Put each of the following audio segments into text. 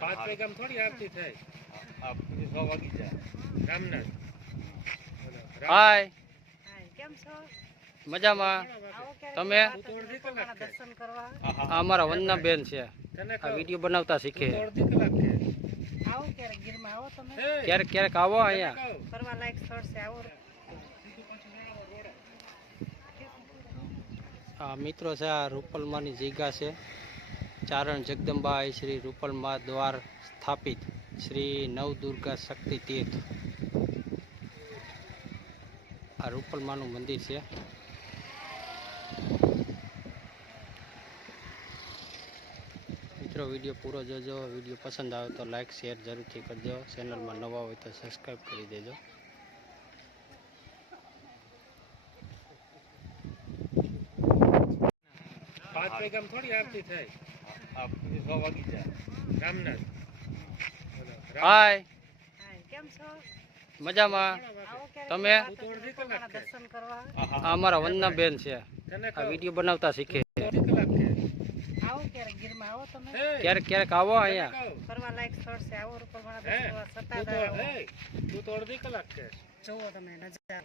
5 વાગ્યામાં થોડી આરતી થાય. આ 6 વાગી જાય. રામનાથ. હાય કેમ છો? મજામાં. તમે? દર્શન કરવા આ અમારા વંદના બેન છે. આ વિડીયો બનાવતા શીખે. આવો ક્યારેક ગીરમાં આવો તમે. ક્યારેક ક્યારેક આવો અહીંયા. ફરવા લાયક સ્થળ છે, આવો. આ મિત્રો છે, આ રૂપલમાની જગ્યા છે. ચારણ જગદંબા શ્રી રૂપલમા દ્વાર સ્થાપિત શ્રી નવદુર્ગા શક્તિ તીર્થ. આ રૂપલમાનું મંદિર છે. મિત્રો વિડીયો પૂરો જોજો. વિડીયો પસંદ આવે તો લાઈક શેર જરૂરથી કરજો. ચેનલમાં નવા હોય તો સબસ્ક્રાઈબ કરી દેજો. થોડી આરતી થાય. આ 6 વાગી જાય. રામનાથ. હાય કેમ છો? મજામાં. તમે? દર્શન કરવા આ અમારા વંદના બેન છે. આ વિડીયો બનાવતા શીખે. આવો ક્યારેક ગીરમાં આવો તમે. ક્યારેક ક્યારેક આવો અહીંયા. ફરવા લાયક સ્થળ છે, આવો. રૂપલમાના દર્શન સત્તાધાર તું તો અડધી કલાક છે. જોવો તમે નજારા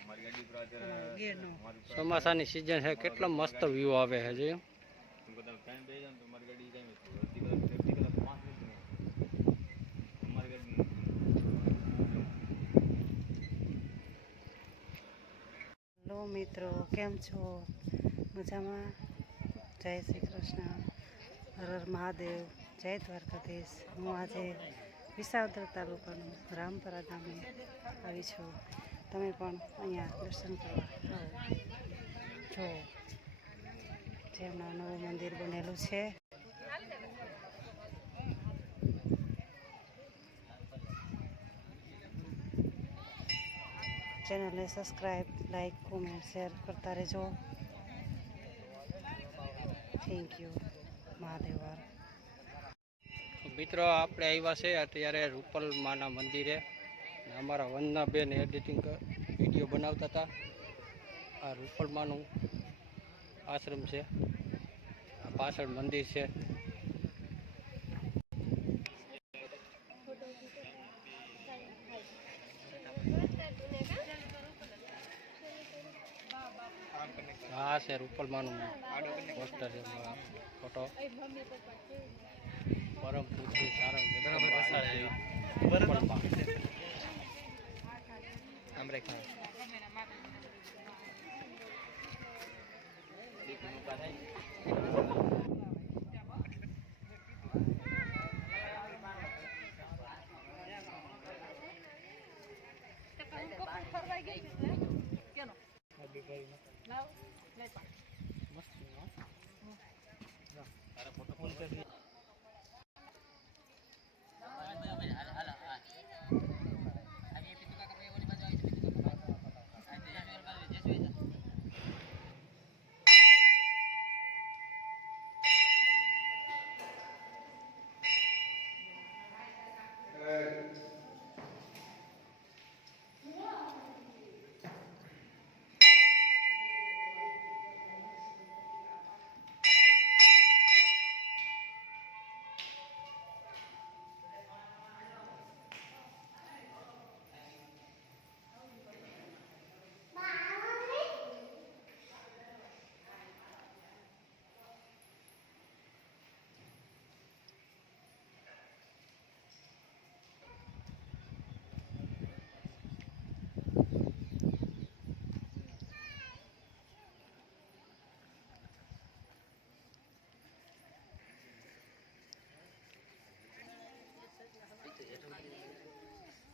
ગીરનો. ચોમાસાની સિઝન છે, કેટલો મસ્ત વ્યૂ આવે છે. જોયું? હેલો મિત્રો, કેમ છો? મજામાં? જય શ્રી કૃષ્ણ, હર હર મહાદેવ, જય દ્વારકાધીશ. હું આજે વિસાવદર તાલુકાનું રામપરા ગામે આવી છું. તમે પણ અહીંયા દર્શન કરવા આવો. જો જેમના નવું મંદિર બનેલું છે. ચેનલને સબસ્ક્રાઈબ, લાઈક, કોમેન્ટ, શેર કરતા રહેજો. Thank you. મહાદેવર. મિત્રો આપણે આવ્યા છે અત્યારે રૂપલમાના મંદિરે. અમારા વંદના બેન એડિટિંગ વિડીયો બનાવતા હતા. આ રૂપલમાનું આશ્રમ છે. આ પાછળ મંદિર છે. આ છે રૂપલમાનું પોસ્ટર છે. ફોટો પરમ પૂજ્ય ચારણ રૂપલમા.